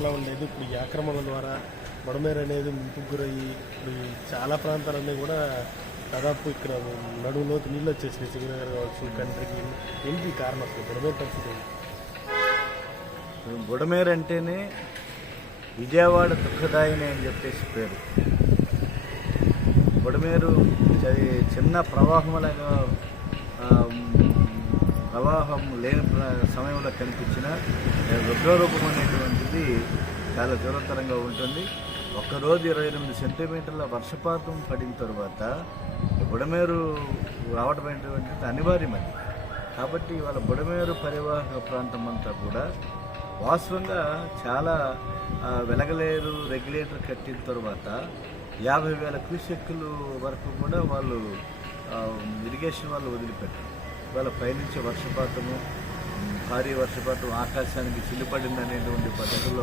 ఎట్లా ఉండేది, ఇప్పుడు ఈ ఆక్రమణ ద్వారా బుడమేరు అనేది ముంపుకు గురయ్యి ఇప్పుడు ఈ చాలా ప్రాంతాలన్నీ కూడా దాదాపు ఇక్కడ నడువులోతు నీళ్ళు వచ్చేసినాయి. సింగనగర్ కావచ్చు, కంట్రీకి ఏంటి కారణం అసలు బుడమేరు పరిస్థితి ఏంటి? బుడమేరు అంటేనే విజయవాడ దుఃఖదాయిని అని చెప్పేసి పేరు. బుడమేరు చిన్న ప్రవాహంలాగా ప్రవాహం లేని సమయంలో కనిపించిన రుద్రరూపం అనేటువంటిది చాలా తీవ్రతరంగా ఉంటుంది. ఒక్కరోజు 28 సెంటీమీటర్ల వర్షపాతం పడిన తర్వాత బుడమేరు రావడం అనేటువంటిది అనివార్యమైంది. కాబట్టి ఇవాళ బుడమేరు పరివాహక ప్రాంతం అంతా కూడా వాస్తవంగా చాలా వెలగలేరు రెగ్యులేటర్ కట్టిన తర్వాత 50,000 క్యూసెక్కుల వరకు కూడా వాళ్ళు ఇరిగేషన్ వాళ్ళు వదిలిపెట్టారు. ఇవాళ పైనుంచి వర్షపాతము, భారీ వర్షపాతం ఆకాశానికి చిల్లుపడింది అనేటువంటి పద్ధతుల్లో